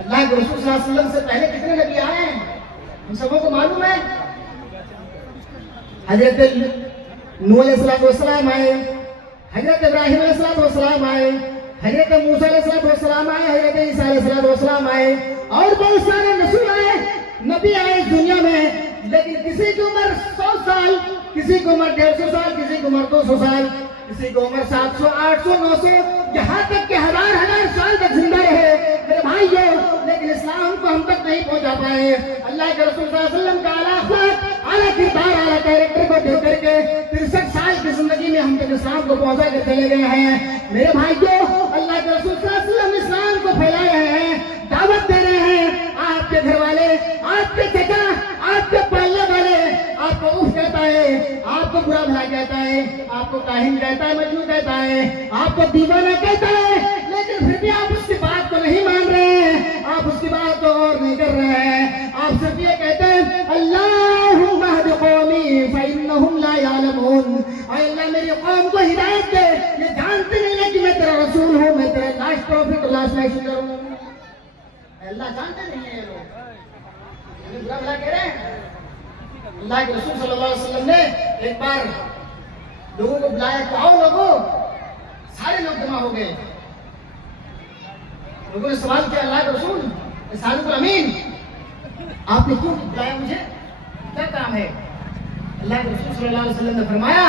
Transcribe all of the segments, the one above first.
اللہ کے رسول صلی اللہ علیہ وسلم سے پہلے کتنے نبی آئے ہیں ہم سبوں کو معلوم ہے. حضرت نوح علیہ السلام آئے, حضرت ابراہیم علیہ السلام آئے, حضرت موسیٰ علیہ السلام آئے, حضرت عیسیٰ علیہ السلام آئے, اور بہت سارے رسول آئے, نبی آئے اس دنیا میں. لیکن کسی کی عمر 100 سال, کسی کی عمر 150 سال, کسی کی عمر 200 سال, کسی کی عمر 700, 800, 900, یہاں تک کہ ہزار سال تک زندہ رہے میرے بھائیو, لیکن اسلام کو ہم تک نہیں پہنچا پائے. اللہ کے رسول صلی اللہ علیہ وسلم کا اعلیٰ اخلاق, اعلیٰ کردار, اعلیٰ کیریکٹر کو دیکھ کر کے 63 سال کی زندگی میں ہم تک اسلام کو پہنچا کے چلے گئے ہیں. میرے بھائیو, اللہ کے رسول صلی اللہ علیہ وسلم اسلام کو پھیلا رہے ہیں, دعوت دے رہے ہیں. آپ کے گھر والے, آپ کے چچا, آپ کے پالنے والے آپ کو اوف کہتا ہے, آپ کو برا بھلا کہتا ہے, آپ کو کاہن کہتا ہے, مجنون کہتا ہے, آپ کو دیوانہ کہتا ہے, لیکن پھر بھی آپ اس کی بات کو نہیں مان رہے ہیں, آپ اس کی بات کو غور نہیں کر رہے ہیں. آپ صرف یہ کہتے ہیں اللہم اہد قومی فإنہم لا یعلمون, اے اللہ میری قوم کو ہدایت دے, یہ جانتے نہیں ہے کہ میں تیرا رسول ہوں, میں تیرا لاسٹ پروفٹ اور لاسٹ میسنجر ہوں. اللہ جانتے نہیں ہیں یہ لوگ, ہمیں برا بھلا کہہ رہے ہیں. اللہ کے رسول صلی اللہ علیہ وسلم نے ایک بار لوگوں کو بلایا کہ آؤ لوگوں, سارے لوگ جمع ہو گئے. لوگوں نے سوال کیا اللہ کے رسول صادق الامین آپ نے کیوں بلایا مجھے, کیا کام ہے؟ اللہ کے رسول صلی اللہ علیہ وسلم نے فرمایا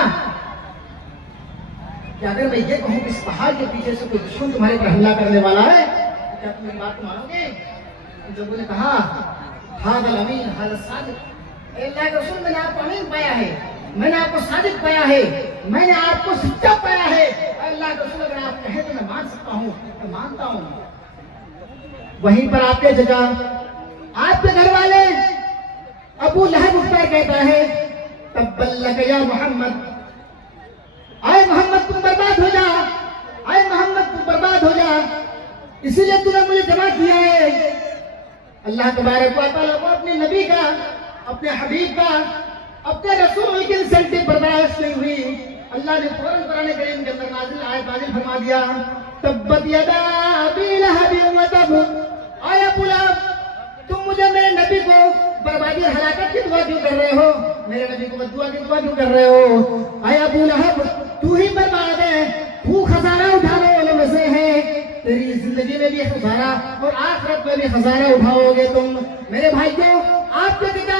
کہ اگر میں یہ کہوں کہ اس پہاڑ کے پیچھے سے کوئی دشمن تمہارے پر حملہ کرنے والا ہے, کیا تم میری بات کو مانو گے؟ لوگوں نے کہا ھذا الامین ھذا الصادق, اے اللہ کے رسول میں نے آپ کو امین پایا ہے, میں نے آپ کو صادق پایا ہے, میں نے آپ کو سچا پایا ہے. اے اللہ کے رسول اگر آپ کہیں تو میں مان سکتا ہوں, میں مانتا ہوں. وہیں پر آپ کے چچا, آپ کے گھر والے ابو لہب اٹھ کر کہتا ہے تبت لک یا محمد, اے محمد تم برباد ہو جا, اے محمد تم برباد ہو جا, اسی لیے تم نے مجھے جمع کیا ہے. اللہ تبارک و تعالیٰ کو اپنے نبی کا, اپنے حبیب کا, اپنے رسول کی انسلٹنگ برداشت نہیں ہوئی. اللہ نے فوراً قرآن کریم کے اندر نازل فرما دیا تبت یدا ابی لہب و تب, اے ابو لہب تم مجھے میرے نبی کو بربادی اور ہلاکت کی دعا کیوں کر رہے ہو, میرے نبی کو بددعا کی دعا کیوں کر رہے ہو؟ اے ابو لہب تو ہی برباد ہے, تو خسارہ اٹھانے والوں میں سے ہے, تیری زندگی میں بھی خسارہ اور آخرت میں بھی خسارہ اٹھاؤ گے تم. میرے بھائیوں, آپ کے پتا,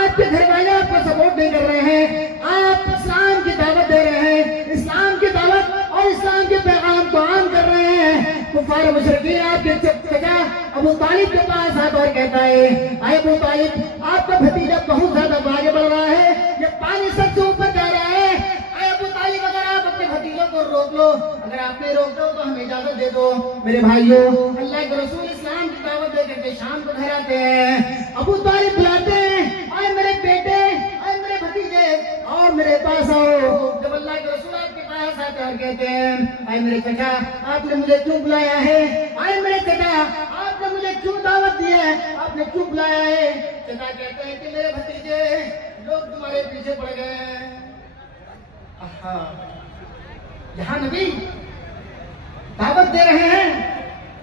آپ کے گھر والے آپ کو سپورٹ نہیں کر رہے ہیں, آپ اسلام کی دعوت دے رہے ہیں, اسلام کی دعوت اور اسلام کے پیغام کو عام کر رہے ہیں. کفار مشرکین آپ کے چچا ابو طالب کے پاس آتا اور کہتا ہے اے ابو طالب آپ کا بھتیجا بہت زیادہ آگے بڑھ رہا ہے, یہ پانی سب سے اوپر جا رہا ہے. اے ابو طالب اگر آپ اپنے بھتیجوں کو روک لو, اگر آپ نہیں روک دو تو ہمیں اجازت دے دو. میرے بھائیوں, اللہ کے رسول اسلام کی دعوت دے کر کے شام کو گھر آتے ہیں. ابو طالب بلاتے ہیں اے میرے بیٹے, اے میرے بھتیجے اور میرے پاس آؤ. جب اللہ کے رسول آپ کے پاس آتے اور کہتے ہیں اے میرے چچا آپ نے مجھے کیوں بلایا ہے, اے میرے چچا آپ نے مجھے کیوں دعوت دی ہے, آپ نے کیوں بلایا ہے؟ چچا کہتے ہیں کہ میرے بھتیجے لوگ تمہارے پیچھے پڑ گئے ہیں. یہاں نبی دعوت دے رہے ہیں,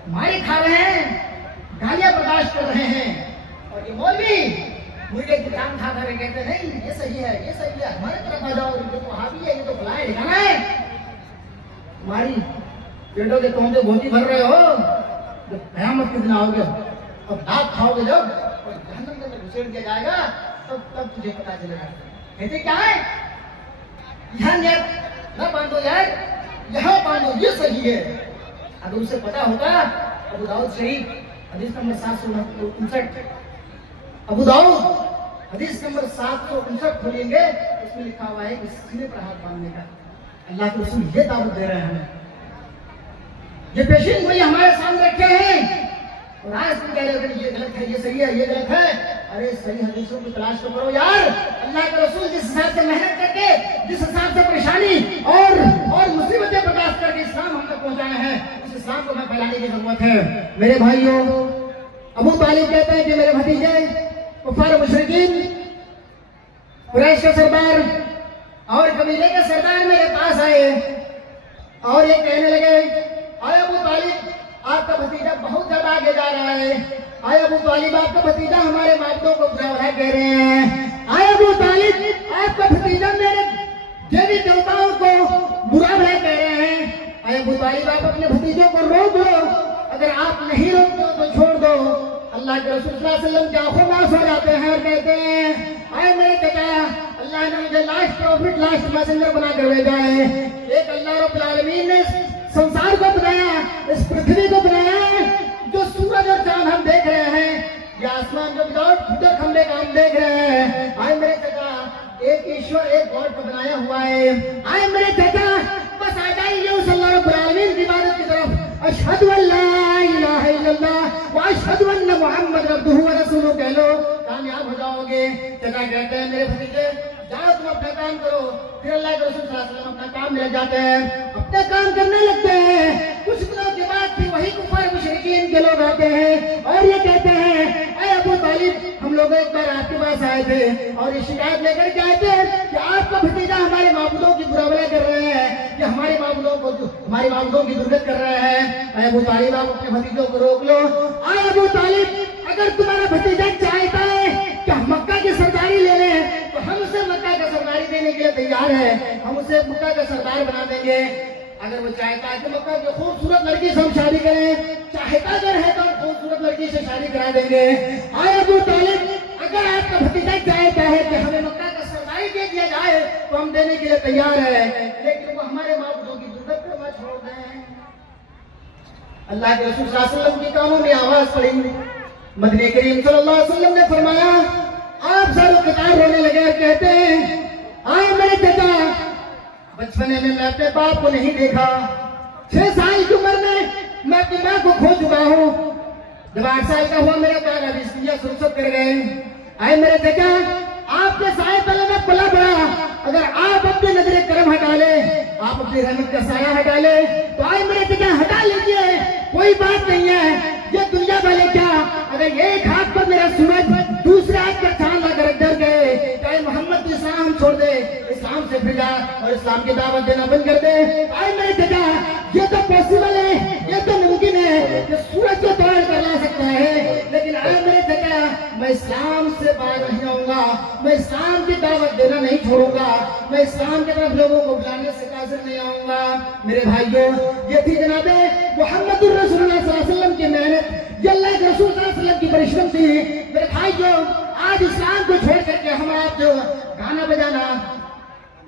مارے کھا رہے ہیں, گالیاں برداشت کر رہے ہیں, اور یہ مولوی مرغے کی ٹانگ کھا کر کہتے ہیں نہیں یہ صحیح ہے, یہ صحیح ہے, ہمارے طرف آ جاؤ, یہ تو وہابی ہے, یہ تو فلاں ہے ٹھکانا ہے. تمہاری پیٹوں کے تونتے بھوتی بھر رہے ہو, جب قیامت کے دن آؤ گے اور دانت کھاؤ گے جب اور جہنم کے اندر گھسیٹ دیا جائے گا تب تجھے پتا چلے گا. کہتے کیا ہے, یہاں نہ باندھو یار, یہاں باندھو, یہ صحیح ہے. اگر اسے پتا ہوتا ابو داؤد شریف حدیث نمبر 759, ابو داؤد حدیث نمبر 759 کھولیں گے, اس میں لکھا ہوا ہے کہ سینے پر ہاتھ باندھنے کا. اللہ کے رسول یہ دعوت دے رہے ہیں ہمیں, یہ پیشین گوئی ہمارے سامنے رکھے ہیں, اور آج تم کہہ رہے ہو کہ یہ غلط ہے, یہ صحیح ہے, یہ غلط ہے. ارے صحیح حدیثوں کی تلاش تو کرو یار. اللہ کے رسول جس حساب سے محنت کر کے, جس حساب سے پریشانی اور مصیبتیں برداشت کر کے اسلام ہم تک پہنچایا ہے, اس اسلام کو ہمیں پھیلانے کی ضرورت ہے. میرے بھائیوں, ابو طالب کہتے ہیں کہ میرے بھتیجے کفار مشرکین, قریش کا سردار اور قبیلے کے سردار میرے پاس آئے اور یہ کہنے لگے اے ابو طالب آپ کا بھتیجا بہت زیادہ آگے جا رہا ہے. آئے ابو طالب آپ کا بھتیجا ہمارے معبودوں کو برا بھلا کہہ رہے ہیں. آئے ابو طالب آپ کا بھتیجا میرے دیوی دیوتاؤں کو برا بھلا کہہ رہے ہیں. اے ابو طالب آپ اپنے بھتیجوں کو روک دو. اگر آپ نہیں روکتے ہو تو چھوڑ دو. اللہ کے رسول صلی اللہ علیہ وسلم کی آنکھوں میں آنسو آ جاتے ہیں اور کہتے ہیں اے میرے چچا اللہ نے مجھے لاسٹ پروفٹ لاسٹ میسنجر بنا کر بھیجا ہے. ایک اللہ رب العالمین نے संसार को बनाया, इस पृथ्वी को बनाया, जो सूरज और चांद हम देख रहे हैं, ये आसमान जो विदाउट फुटर खंबे का हम देख रहे हैं. आए मेरे चाचा एक ईश्वर एक गॉड को बनाया हुआ है. आए मेरे चाचा बस आ जाइए उस अल्लाह रब्बुल आलमीन की इबादत की तरफ. अशहदु अल्ला इलाहा इल्लल्लाह व अशहदु अन्ना मुहम्मद अब्दुहु व रसूलुहु कह लो, कामयाब हो जाओगे. चाचा कहते हैं मेरे भतीजे जाओ तुम अपना काम करो. फिर अल्लाह के रसूल सल्लल्लाहु अलैहि वसल्लम अपना काम में लग जाते हैं, अपना काम करने लगते हैं. कुछ दिनों के बाद फिर वही कुफार मुशरिकीन के लोग आते हैं और ये कहते हैं ऐ अबू तालिब हम लोग एक बार आपके पास आए थे और ये शिकायत लेकर के आए थे कि आपका भतीजा हमारे माबूदों की बुराबरा कर रहे हैं, कि हमारे माबूदों की दुर्गत कर रहे हैं. ऐ अबू तालिब आप अपने भतीजों को रोक लो. ऐ अबू तालिब अगर तुम्हारा भतीजा चाहता है कि हम मक्का की सरदारी ले लें तो हम उसे मक्का का सरदारी देने के लिए तैयार है. हम उसे मक्का का सरदार बना देंगे. अगर वो चाहता है कि मक्का की खूबसूरत लड़की से हम शादी करें, चाहता अगर है तो हम खूबसूरत लड़की से शादी करा देंगे. आए अबू तालिब अगर आपका भतीजा चाहता है कि हमें मक्का का सरदारी दे दिया जाए तो हम देने के लिए तैयार है, लेकिन वो हमारे माबूदों की दुर्गत करना छोड़ दें. अल्लाह के रसूल सल्लल्लाहु अलैहि वसल्लम की कानों में आवाज पड़ी. मदनी करीम सल्लल्लाहु अलैहि वसल्लम ने फरमाया आप सारों किताब रोने लगे और कहते हैं आए मेरे चाचा बचपने में मैं अपने बाप को नहीं देखा. 6 साल की उम्र में मैं अपनी माँ को खो चुका हूँ. जब 8 साल का हुआ मेरा प्यारा बिस्तिया सुरसत कर गए. आए मेरे चाचा आपके साए तले में पला बड़ा. अगर आप अपनी नजरे करम हटा ले, आप अपनी रहमत का साया हटा ले तो आए मेरे चाचा हटा लीजिए, कोई बात नहीं है. ये दुनिया वाले क्या अगर एक हाथ पर मेरा सूरज दूसरे हाथ पर चांद लाकर डर गए, चाहे मोहम्मद को इस्लाम छोड़ दे, इस्लाम से फिर जा और इस्लाम की दावत देना बंद कर दे. आए मेरे चाचा ये तो पॉसिबल है, ये तो मुमकिन है कि सूरज को तोड़ कर ला सकता है, लेकिन आए मेरे चाचा मैं इस्लाम से बाहर नहीं आऊंगा, मैं इस्लाम की दावत देना नहीं छोड़ूंगा, मैं इस्लाम की तरफ लोगों को बुलाने से कासिर नहीं आऊंगा. मेरे भाइयों ये थी जनाबे मुहम्मदुर रसूलुल्लाह सल्लल्लाहु अलैहि वसल्लम की मेहनत, ये अल्लाह के रसूल सल्लल्लाहु अलैहि वसल्लम की परिश्रम थी. मेरे भाइयों आज इस्लाम को छोड़ करके हम आप जो गाना बजाना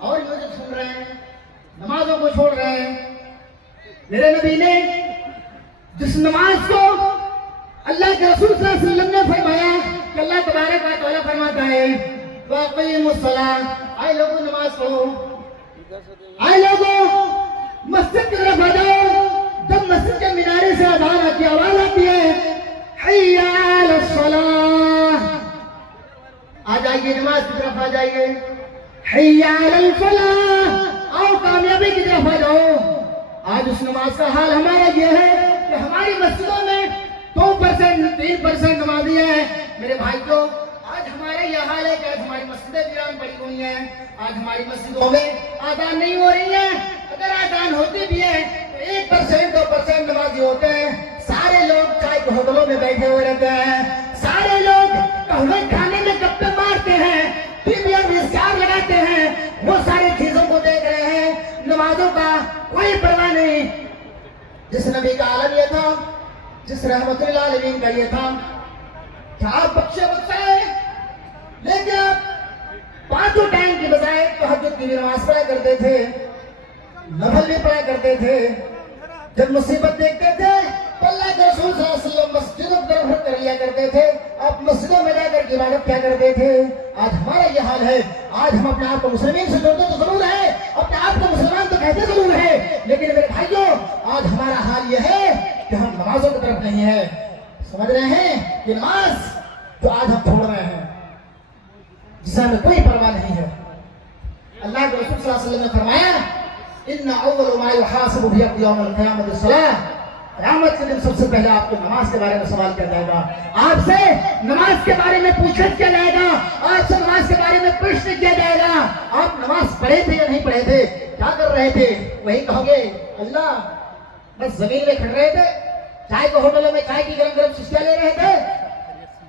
और म्यूजिक सुन रहे हैं, नमाजों को छोड़ रहे हैं. मेरे नबी ने जिस नमाज को अल्लाह के रसूल सल्लल्लाहु अलैहि वसल्लम ने फरमाया कि अल्लाह तबारक व तआला फरमाता है वाक़ीमुस्सलाह, आए लोगों नमाज पढ़ो, आए लोगों मस्जिद की तरफ आ जाओ. जब मस्जिद के मीनारे से अज़ान की आवाज आती है हय्या अलस्सलाह, आ जाइए नमाज की तरफ आ जाइए. हय्या अलल फलाह, आओ कामयाबी की तरफ आ जाओ. आज उस नमाज का हाल हमारा ये है कि हमारी मस्जिदों में 2% 3% नमाजी है. मेरे भाइयों आज हमारा यह हाल है कि आज हमारी मस्जिदें वीरान पड़ी हुई हैं. आज हमारी मस्जिदों में आदान नहीं हो रही है. अगर आदान होती भी है तो 1% 2% नमाजी होते हैं. सारे लोग चाय के होटलों में बैठे हुए रहते हैं, सारे लोग कहवे खाने में गप्पे मारते हैं, टीवी और स्टार लगाते हैं, वो सारी चीजों को देख रहे हैं. नमाजों का कोई परवाह नहीं. जिस नबी का आलम ये था, जिस रहमतुल आलमीन का ये था कि आप बख्शे बख्शाए, लेकिन आप 5 टाइम की बजाय तहज्जुद की नमाज पढ़ा करते थे, नफल भी पढ़ा करते थे. जब मुसीबत देखते थे तो अल्लाह के रसूल सल्लल्लाहु अलैहि वसल्लम मस्जिदों की तरफ कर लिया करते थे. आप मस्जिदों में जाकर के इबादत क्या करते थे. आज हमारा यह हाल है. आज हम अपने आप को मुसलमान से जोड़ते तो जरूर है, अपने आप को मुसलमान तो कहते जरूर है, लेकिन मेरे भाइयों आज हमारा हाल यह है कि हम नमाजों की तरफ नहीं है. समझ रहे हैं कि नमाज जो आज हम छोड़ रहे हैं जिसे हमें कोई परवाह नहीं है. अल्लाह के रसूल सल्लल्लाहु अलैहि वसल्लम ने फरमाया इन्ना अव्वल मा युहासबु बिही यौमल क़ियामत अस्सलाह, क़यामत के दिन सबसे पहले आपको नमाज के बारे में सवाल किया जाएगा. आपसे नमाज के बारे में पूछताछ किया जाएगा, आपसे नमाज के बारे में प्रश्न किया जाएगा. आप नमाज पढ़े थे या नहीं पढ़े थे, क्या कर रहे थे. वही कहोगे अल्लाह बस जमीन में खड़ रहे थे, चाय के होटलों में चाय की गरम गरम सुस्तियां ले रहे थे,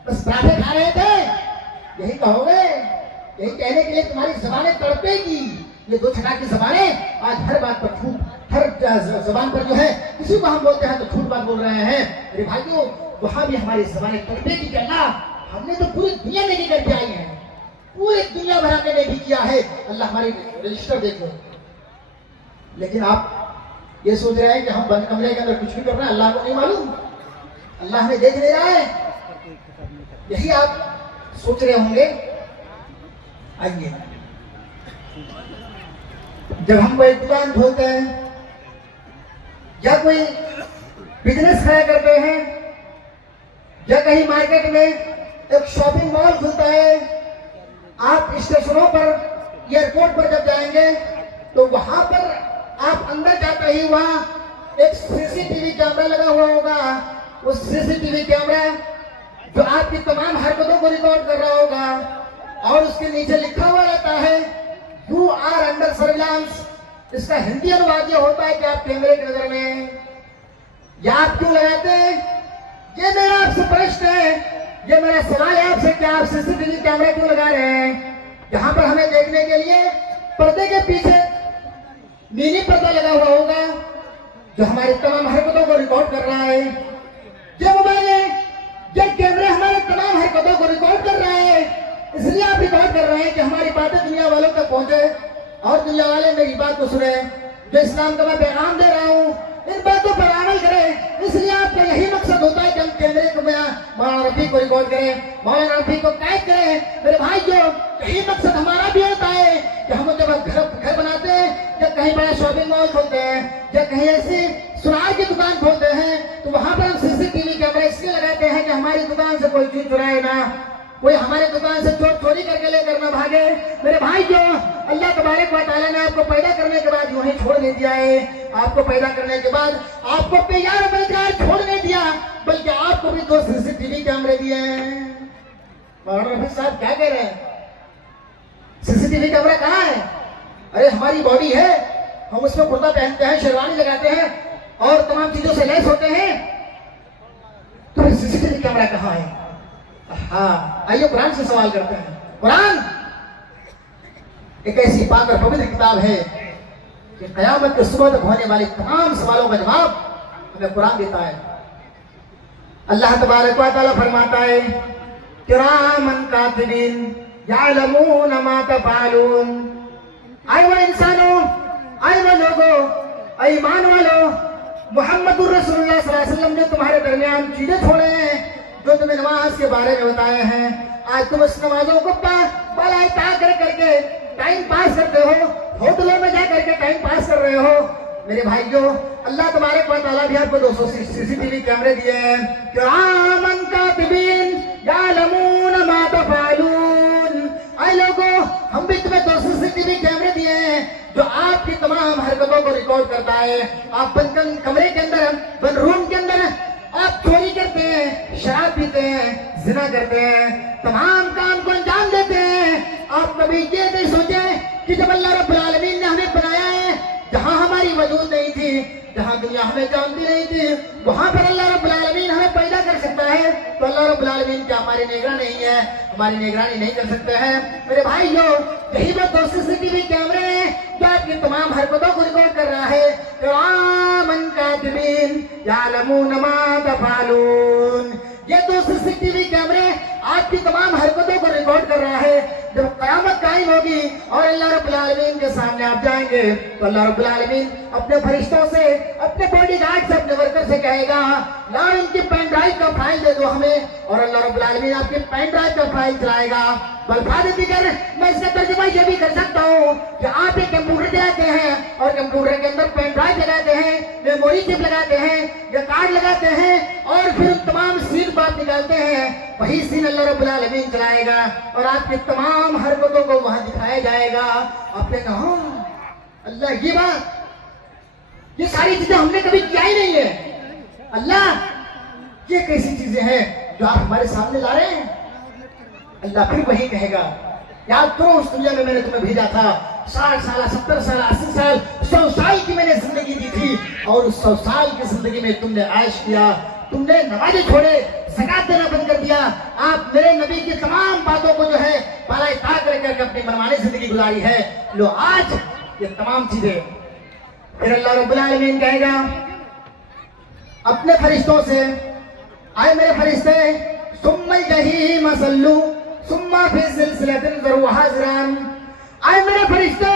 बस पराठे खा रहे थे, यही कहोगे? यही कहने के लिए तुम्हारी जबानें तड़पेगी। ये दो छटा की जबानें आज हर बात पर झूठ, हर जबान पर जो है किसी को हम बोलते हैं तो झूठ बात बोल रहे हैं। मेरे भाइयों, वहां भी हमारी जबानें तड़पेगी कि अल्लाह हमने तो पूरी दुनिया में नहीं करके आई है, पूरी दुनिया भर हमने नहीं किया है, अल्लाह हमारी रजिस्टर देखो। लेकिन आप ये सोच रहे हैं कि हम बंद कमरे के अंदर कुछ भी कर रहे हैं, अल्लाह को नहीं मालूम, अल्लाह हमें देख नहीं रहा है, यही आप सोच रहे होंगे। आइए, जब हम कोई दुकान खोलते हैं या कोई बिजनेस खड़ा करते हैं या कहीं मार्केट में एक शॉपिंग मॉल खुलता है, आप स्टेशनों पर, एयरपोर्ट पर जब जाएंगे तो वहां पर आप अंदर जाते ही वहां एक सीसीटीवी कैमरा लगा हुआ होगा। उस सीसीटीवी कैमरा जो आपकी तमाम हरकतों को रिकॉर्ड कर रहा होगा और उसके नीचे लिखा हुआ रहता है यू आर अंडर सर्विलांस। इसका हिंदी अनुवाद ये होता है कि आप कैमरे की नजर में। या आप क्यों लगाते हैं? ये मेरा आपसे प्रश्न है, ये मेरा सवाल है आपसे कि आप सीसीटीवी कैमरा क्यों लगा रहे हैं? यहाँ पर हमें देखने के लिए पर्दे के पीछे नीली पर्दा लगा हुआ होगा जो हमारी तमाम हरकतों को रिकॉर्ड कर रहा है। ये मोबाइल है, ये कैमरे हमारे तमाम हरकतों को रिकॉर्ड कर रहा है, इसलिए आप रिकॉर्ड कर रहे हैं कि हमारी बातें दुनिया वालों तक पहुंचे और दुनिया वाले मेरी बात को सुने। जो इस्लाम का मैं पैगाम दे रहा हूँ, इन बातों पर अमल करें। इसलिए आपका यही मकसद होता है कि हम कैमरे को मौलाना रफी को रिकॉर्ड करें, मौलाना रफी को कैद करें। मेरे भाइयों, यही मकसद हमारा भी होता है कि हम जब घर बनाते हैं या कहीं बड़ा शॉपिंग मॉल खोलते हैं या कहीं ऐसी सुनार की दुकान खोलते हैं तो वहां पर हम सीसीटीवी कैमरा इसलिए लगाते हैं कि हमारी दुकान से कोई चीज चुराए ना, कोई हमारे दुकान से चोर चोरी करके लेकर ना भागे। मेरे भाइयों, अल्लाह तबारक व तआला ने आपको पैदा करने के बाद यूं ही छोड़ नहीं दिया है। आपको पैदा करने के बाद आपको तैयार बेकार छोड़ नहीं दिया, बल्कि आपको भी 2 सीसीटीवी कैमरे दिए हैं। मौलाना रफी साहब क्या कह रहे हैं? सीसीटीवी कैमरा कहाँ है? अरे हमारी बॉडी है, हम उसमें कुर्ता पहनते हैं, शेरवानी लगाते हैं और तमाम चीजों से लैस होते हैं, तो सीसीटीवी कैमरा कहाँ है? हाँ, आइए कुरान से सवाल करते हैं। कुरान एक ऐसी पाक और पवित्र किताब है कि कयामत के सुबह तक होने वाले तमाम सवालों का जवाब हमें कुरान देता है। अल्लाह तबारक व तआला फरमाता है किरामन कातिबीन यालमून मा तफअलून। आए वो इंसानों, आए वो लोगों, आए ईमान वालों, मुहम्मदुर रसूलुल्लाह सल्लल्लाहु अलैहि वसल्लम ने तुम्हारे दरमियान चीजें छोड़े हैं जो तुम्हें नमाज के बारे में बताए हैं। आज तुम इस नमाजों को बाला करके टाइम पास करते हो, होटलों में जा करके टाइम पास कर रहे हो। मेरे भाइयों, अल्लाह तबारक व तआला भी आपको 200 सीसीटीवी कैमरे दिए हैं। किरामन कातिबीन यालमून मा तफअलून। आए लोगों, हम भी तुम्हें 200 सीसीटीवी कैमरे दिए हैं जो आपकी तमाम हरकतों को रिकॉर्ड करता है। आप बंद कमरे के अंदर, बंद रूम के अंदर आप चोरी करते हैं, शराब पीते हैं, जिना करते हैं, तमाम काम को अंजाम देते हैं। आप कभी ये नहीं सोचे कि जब अल्लाह रब्बुल आलमीन ने हमें बनाया है, जहां हमारी वजूद नहीं थी, जहां दुनिया हमें जानती नहीं थी, वहां पर अल्लाह रब्बुल आलमीन हमें पैदा कर सकता है, तो अल्लाह रब्बुल आलमीन क्या हमारी निगरानी नहीं है? हमारी निगरानी नहीं कर सकते हैं। मेरे भाइयों, यही वो 2 सीसीटीवी कैमरे हैं जो आपकी तमाम हरकतों को रिकॉर्ड कर रहा है। किरामन कातिबीन यालमून मा तफअलून। ये 2 सीसीटीवी कैमरे आपकी तमाम हरकतों को रिकॉर्ड कर रहा है। जब कयामत कायम होगी और अल्लाह रब्बुल आलमीन के सामने आप जाएंगे तो अल्लाह रब्बुल आलमीन अपने फरिश्तों से, अपने बॉडीगार्ड से, अपने वर्कर से कहेगा ला इनकी पेन ड्राइव का फाइल दे दो हमें, और अल्लाह रब्बुल आलमीन आपकी पेन ड्राइव का फाइल चलाएगा। बल्कि दिगर मैं इसका तर्जुमा ये भी कर सकता हूँ कि आप एक कंप्यूटर चलाते हैं और कंप्यूटर के अंदर पेन ड्राइव लगाते हैं, मेमोरी चिप लगाते हैं या कार्ड लगाते हैं और फिर तमाम सीन बात निकालते हैं। वही सीन अल्लाह रब्बुल आलमीन चलाएगा और आपकी तमाम हरकतों को वहां दिखाया जाएगा। आपने कहा अल्लाह, ये बात, ये सारी चीजें हमने कभी किया ही नहीं है। अल्लाह, ये कैसी चीजें हैं जो आप हमारे सामने ला रहे हैं? अल्लाह फिर वही कहेगा, याद करो उस दुनिया में मैंने तुम्हें भेजा था, 60 साल, 70 साल, 80 साल, 100 साल की मैंने जिंदगी दी थी और उस 100 साल की जिंदगी में तुमने ऐश किया, تم نے نمازیں چھوڑے، زکات دینا بند کر دیا، آپ میرے نبی کی تمام باتوں کو جو ہے بالائے طاق رکھ کر کے اپنی منمانی زندگی گزاری ہے۔ لو آج یہ تمام چیزیں، پھر اللہ رب العالمین کہے گا اپنے فرشتوں سے، آئے میرے فرشتے، ثم الجحیم صلو ثم فی سلسلۃ ذرعها ذراعًا، آئے میرے فرشتے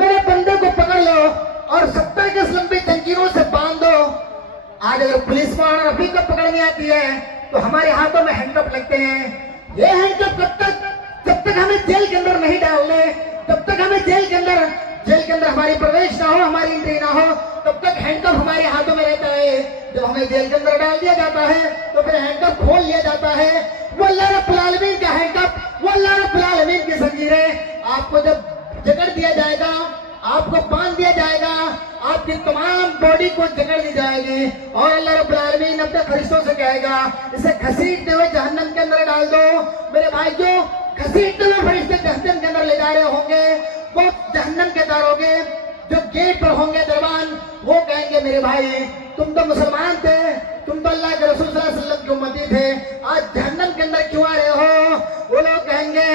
میرے بندے کو پکڑ لو اور 70 گز لمبی زنجیروں سے باندھ دو۔ آج اگر پولیس مولانا رفیع کو پکڑنی آتی ہے تو ہمارے ہاتھوں میں ہینڈ کپ لگتے ہیں۔ یہ ہینڈ کپ کب تک؟ جب تک ہمیں جیل کے اندر نہیں ڈال لے، جب تک ہمیں جیل کے اندر ہماری پرویش نہ ہو، ہماری انٹری نہ ہو، تب تک ہینڈ کپ ہمارے ہاتھوں میں رہتا ہے۔ جب ہمیں جیل کے اندر ڈال دیا جاتا ہے تو پھر ہینڈ کپ کھول لیا جاتا ہے۔ وہ اللہ رب العالمین کا ہینڈ کپ، وہ اللہ رب العالمین کی زنجیریں، آپ کو جب جکڑ دیا جائے گا، آپ کو باندھ دیا جائے گا، آپ کی تمام باڈی کو جکڑ دی جائے گی، اور اللہ رب العالمین اپنے فرشتوں سے کہے گا اسے گھسیٹتے ہوئے جہنم کے اندر ڈال دو۔ میرے بھائی جو گھسیٹتے ہوئے فرشتے جہنم کے اندر لے جا رہے ہوں گے، وہ جہنم کے داروغے جو گیٹ پر ہوں گے دربان، وہ کہیں گے میرے بھائی تم تو مسلمان تھے، تم تو اللہ کے رسول صلی اللہ علیہ وسلم کی امتی تھے، آج جہنم کے اندر کیوں آ رہے ہو؟ وہ لوگ کہیں گے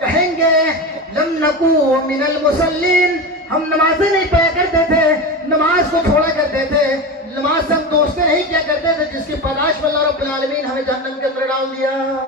کہیں گے لم نکو من المصلین، ہم نمازیں نہیں پڑھا کرتے تھے، نماز کو چھوڑا کرتے تھے، نماز سے ہم دوستے نہیں کیا کرتے تھے، جس کی پاداش میں اللہ رب العالمین ہمیں جہنم کے اندر ڈال دیا۔